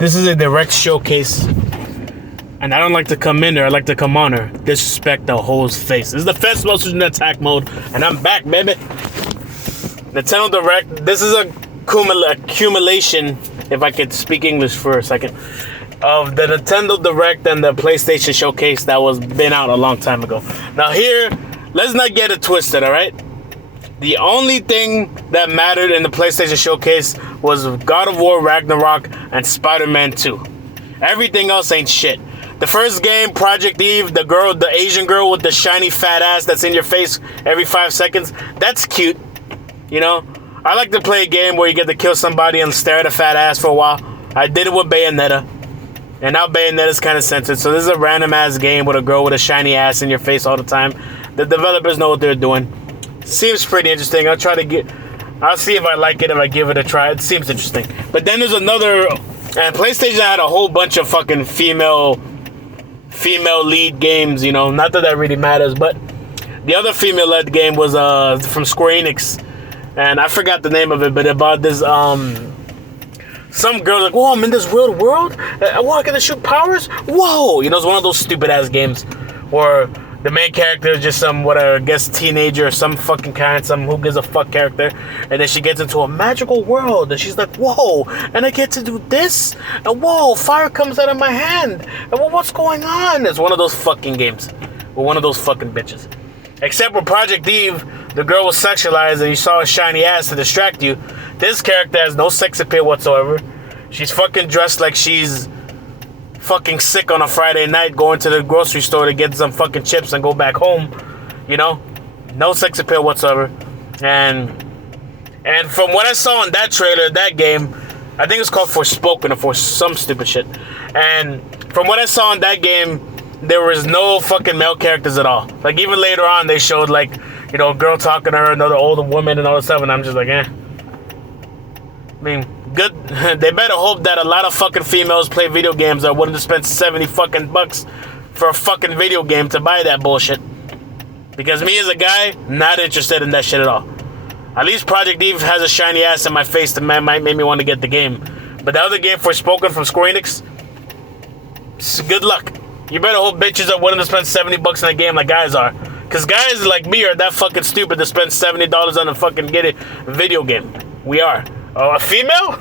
This is a direct showcase. And I don't like to come in there, I like to come on her. Disrespect the hoe's face. This is the Defense Mode switching attack mode, and I'm back, baby. Nintendo Direct. This is a accumulation, if I could speak English for a second, of the Nintendo Direct and the PlayStation Showcase that was been out a long time ago. Now here, let's not get it twisted, alright? The only thing that mattered in the PlayStation Showcase was God of War Ragnarok and Spider-Man 2. Everything else ain't shit. The first game, Project Eve, the Asian girl with the shiny fat ass that's in your face every 5 seconds, that's cute. You know? I like to play a game where you get to kill somebody and stare at a fat ass for a while. I did it with Bayonetta. And now Bayonetta's kind of censored. So this is a random ass game with a girl with a shiny ass in your face all the time. The developers know what they're doing. Seems pretty interesting. I'll see if I like it, if I give it a try. It seems interesting. But then there's another... And PlayStation had a whole bunch of fucking female lead games, you know. Not that really matters, but the other female led game was from Square Enix. And I forgot the name of it, but about this some girl like, whoa, I'm in this real world? Whoa, I gotta shoot powers? Whoa! You know, it's one of those stupid ass games where the main character is just some, I guess, teenager or some fucking kind, some who gives a fuck character. And then she gets into a magical world and she's like, whoa, and I get to do this? And whoa, fire comes out of my hand. And well, what's going on? It's one of those fucking games. With one of those fucking bitches. Except with Project Eve, the girl was sexualized and you saw a shiny ass to distract you. This character has no sex appeal whatsoever. She's fucking dressed like she's fucking sick on a Friday night, going to the grocery store to get some fucking chips and go back home. You know? No sex appeal whatsoever. And from what I saw in that trailer, that game, I think it's called Forspoken or for some stupid shit. And from what I saw in that game, there was no fucking male characters at all. Like, even later on, they showed, like, you know, a girl talking to her, another older woman and all that stuff, and I'm just like, eh. I mean, good. They better hope that a lot of fucking females play video games are willing to spend 70 fucking bucks for a fucking video game to buy that bullshit. Because me as a guy, not interested in that shit at all. At least Project Eve has a shiny ass in my face that might make me want to get the game. But the other game, Forspoken from Square Enix, good luck. You better hope bitches are willing to spend 70 bucks on a game like guys are. Because guys like me are that fucking stupid to spend $70 on a fucking video game. We are. Oh, a female?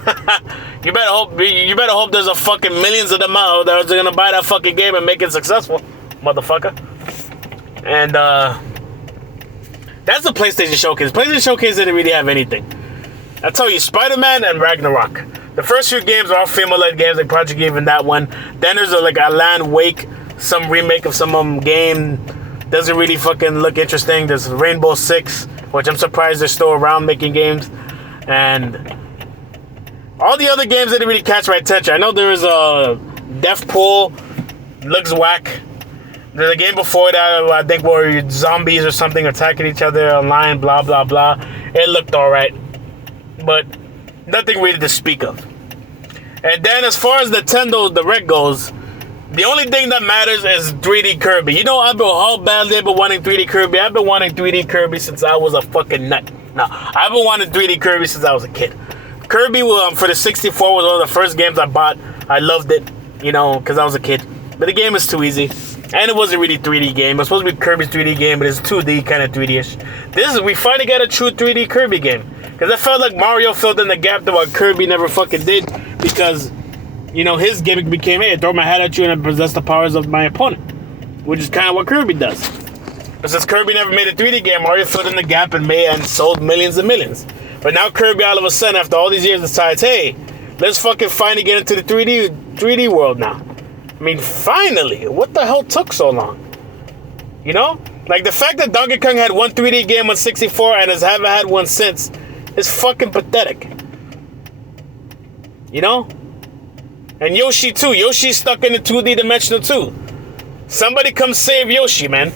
You better hope there's a fucking millions of them out that are gonna buy that fucking game and make it successful, motherfucker. And that's the PlayStation Showcase. PlayStation Showcase didn't really have anything. I tell you, Spider-Man and Ragnarok. The first few games are all female-led games, like Project Eve and that one. Then there's like Alan Wake, some remake of some game. Doesn't really fucking look interesting. There's Rainbow Six, which I'm surprised they're still around making games. And all the other games didn't really catch my attention. I know there is a Deathpool, looks whack. There's a game before that, I think, where zombies or something attacking each other online, blah, blah, blah. It looked alright. But nothing really to speak of. And then as far as Nintendo Direct goes, the only thing that matters is 3D Kirby. You know, I've been all badly I've been wanting 3D Kirby. I've been wanting 3D Kirby since I was a fucking nut. No, I've been wanting 3D Kirby since I was a kid. Kirby for the 64 was one of the first games I bought. I loved it, you know, because I was a kid. But the game is too easy. And it wasn't really a 3D game. It was supposed to be Kirby's 3D game, but it's 2D, kind of 3D-ish. We finally got a true 3D Kirby game. Because I felt like Mario filled in the gap that what Kirby never fucking did. Because, you know, his gimmick became, hey, I throw my hat at you and I possess the powers of my opponent. Which is kind of what Kirby does. But since Kirby never made a 3D game, Mario filled in the gap and sold millions and millions. But now Kirby all of a sudden, after all these years, decides, hey, let's fucking finally get into the 3D world now. I mean, finally. What the hell took so long? You know? Like, the fact that Donkey Kong had one 3D game on 64 and has haven't had one since is fucking pathetic. You know? And Yoshi, too. Yoshi's stuck in the 2D dimensional, too. Somebody come save Yoshi, man.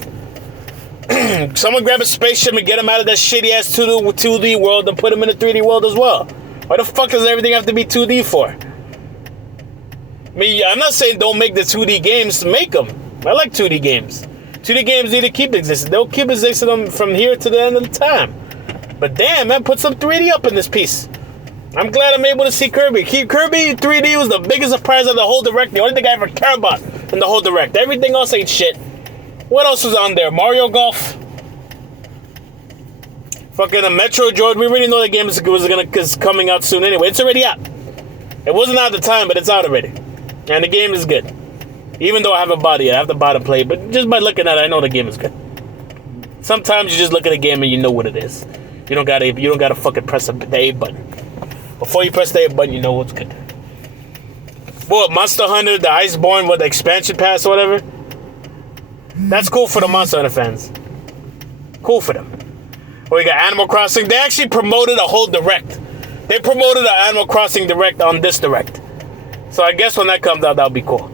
Someone grab a spaceship and get him out of that shitty-ass 2D world and put him in the 3D world as well. Why the fuck does everything have to be 2D for? I mean, I'm not saying don't make the 2D games, make them. I like 2D games. 2D games need to keep existing. They'll keep existing from here to the end of the time. But damn, man, put some 3D up in this piece. I'm glad I'm able to see Kirby. Kirby 3D was the biggest surprise of the whole Direct. The only thing I ever care about in the whole Direct. Everything else ain't shit. What else was on there? Mario Golf. Fucking a Metro George. We already know the game is coming out soon anyway. It's already out. It wasn't out at the time, but it's out already. And the game is good. Even though I haven't bought it yet. I have to buy to play. But just by looking at it, I know the game is good. Sometimes you just look at a game and you know what it is. You don't gotta fucking press the A button. Before you press the A button, you know what's good. What, Monster Hunter, the Iceborne, what, the expansion pass or whatever? That's cool for the Monster Hunter fans. Cool for them. Well, you got Animal Crossing. They actually promoted a whole Direct. They promoted an Animal Crossing Direct on this Direct. So I guess when that comes out, that'll be cool.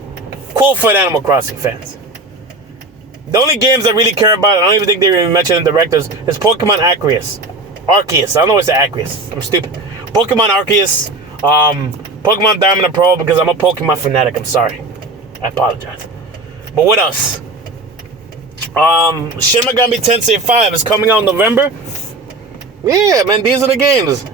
Cool for the Animal Crossing fans. The only games I really care about, I don't even think they even mentioned in the Direct, is Pokemon Arceus. I don't know what's Arceus. I'm stupid. Pokemon Arceus. Pokemon Diamond and Pearl, because I'm a Pokemon fanatic. I'm sorry. I apologize. But what else? Shin Megami Tensei 5 is coming out in November. Yeah, man, these are the games.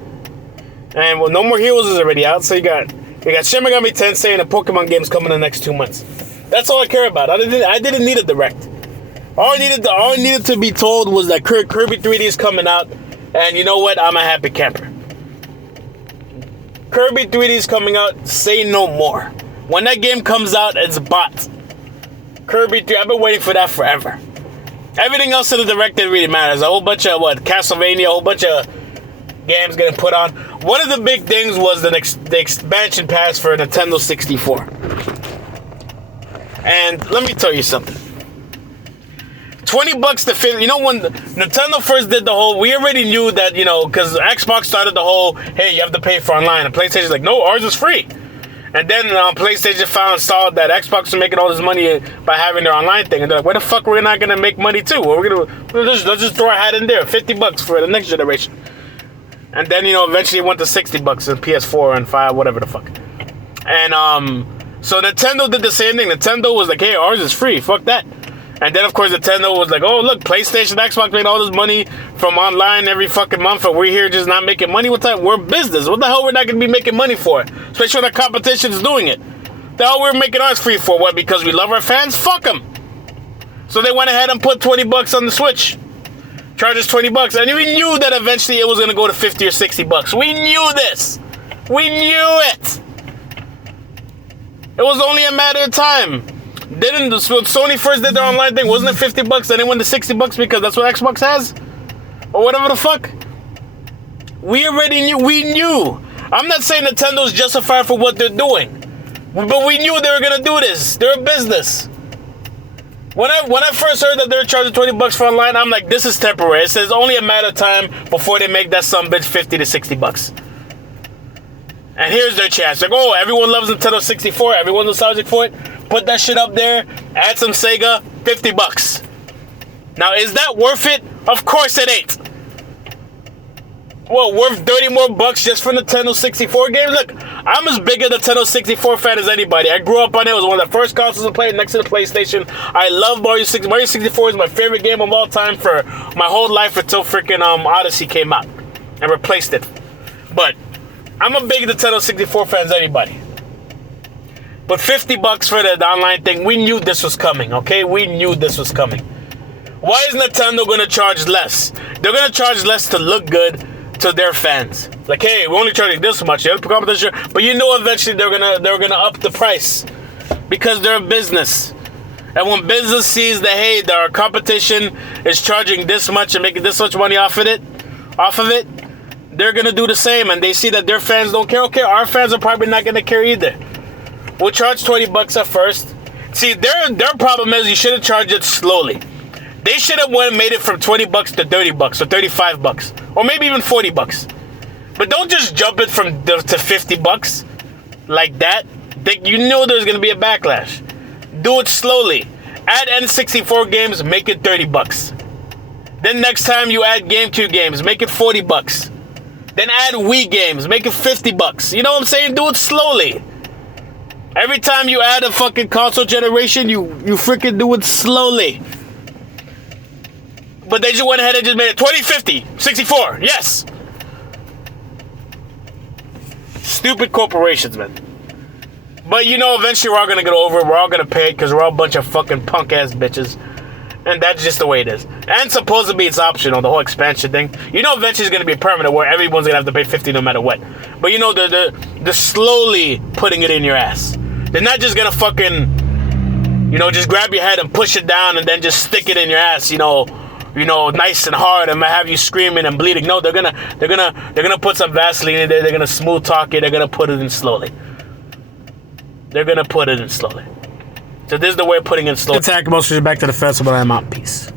And well, No More Heroes is already out, so you got Shin Megami Tensei and the Pokemon games coming in the next 2 months. That's all I care about. I didn't need a Direct. All I needed to be told was that Kirby 3D is coming out, and you know what? I'm a happy camper. Kirby 3D is coming out. Say no more. When that game comes out, it's bought. Kirby 3D. I've been waiting for that forever. Everything else in the Direct didn't really matter. There's a whole bunch of Castlevania, a whole bunch of games getting put on. One of the big things was the expansion pass for Nintendo 64. And let me tell you something. $20 to 50. You know, when Nintendo first did the whole, we already knew that, because Xbox started the whole, hey, you have to pay for online. And PlayStation's like, no, ours is free. And then PlayStation saw that Xbox was making all this money by having their online thing. And they're like, where the fuck we're not going to make money too? Well, let's just throw our hat in there. $50 for the next generation. And then, eventually it went to $60 in PS4 and 5, whatever the fuck. And so Nintendo did the same thing. Nintendo was like, hey, ours is free. Fuck that. And then, of course, Nintendo was like, oh, look, PlayStation, Xbox made all this money from online every fucking month, and we're here just not making money. We're business. What the hell we're not going to be making money for? Especially when the competition's doing it. The hell we're making ours free for? What, because we love our fans? Fuck them. So they went ahead and put $20 on the Switch. Charge us $20. And we knew that eventually it was going to go to $50 or $60. We knew this. We knew it. It was only a matter of time. When Sony first did their online thing, wasn't it $50? Then it went to $60 because that's what Xbox has? Or whatever the fuck? We already knew. We knew. I'm not saying Nintendo's justified for what they're doing. But we knew they were going to do this. They're a business. When I first heard that they were charging $20 for online, I'm like, this is temporary. It says only a matter of time before they make that sumbitch $50 to $60. And here's their chance. Like, oh, everyone loves Nintendo 64. Everyone's nostalgic for it. Put that shit up there. Add some Sega. $50. Now, is that worth it? Of course it ain't. Well, worth 30 more bucks just for Nintendo 64 games? Look, I'm as big a Nintendo 64 fan as anybody. I grew up on it. It was one of the first consoles I played next to the PlayStation. I love Mario 64. Mario 64 is my favorite game of all time for my whole life until freaking Odyssey came out and replaced it. But I'm a big Nintendo 64 fan as anybody. But $50 for the online thing, we knew this was coming, okay? We knew this was coming. Why is Nintendo going to charge less? They're going to charge less to look good to their fans. Like, hey, we're only charging this much. But you know eventually they're gonna up the price because they're a business. And when business sees that, hey, their competition is charging this much and making this much money off of it, they're gonna do the same. And they see that their fans don't care. Okay, our fans are probably not gonna care either. We'll charge $20 at first. See, their problem is you should have charged it slowly. They should have made it from $20 to $30 or $35 or maybe even $40. But don't just jump it to $50 like that. You know there's going to be a backlash. Do it slowly. Add N64 games, make it $30. Then next time you add GameCube games, make it $40. Then add Wii games, make it $50. You know what I'm saying? Do it slowly. Every time you add a fucking console generation, you freaking do it slowly. But they just went ahead and just made it 2050, 64, yes. stupid corporations, man. But you know, eventually we're all gonna get over it. We're all gonna pay it because we're all a bunch of fucking punk ass bitches. And that's just the way it is. And supposedly it's optional, the whole expansion thing. You know, eventually it's gonna be permanent where everyone's gonna have to pay 50 no matter what. But you know, they're slowly putting it in your ass. They're not just gonna fucking, you know, just grab your head and push it down and then just stick it in your ass, you know, nice and hard and have you screaming and bleeding. No, they're gonna put some Vaseline in there. They're gonna smooth talk it. They're gonna put it in slowly. They're gonna put it in slowly. So this is the way of putting it in slowly. Attack most back to the festival. I'm out. Peace.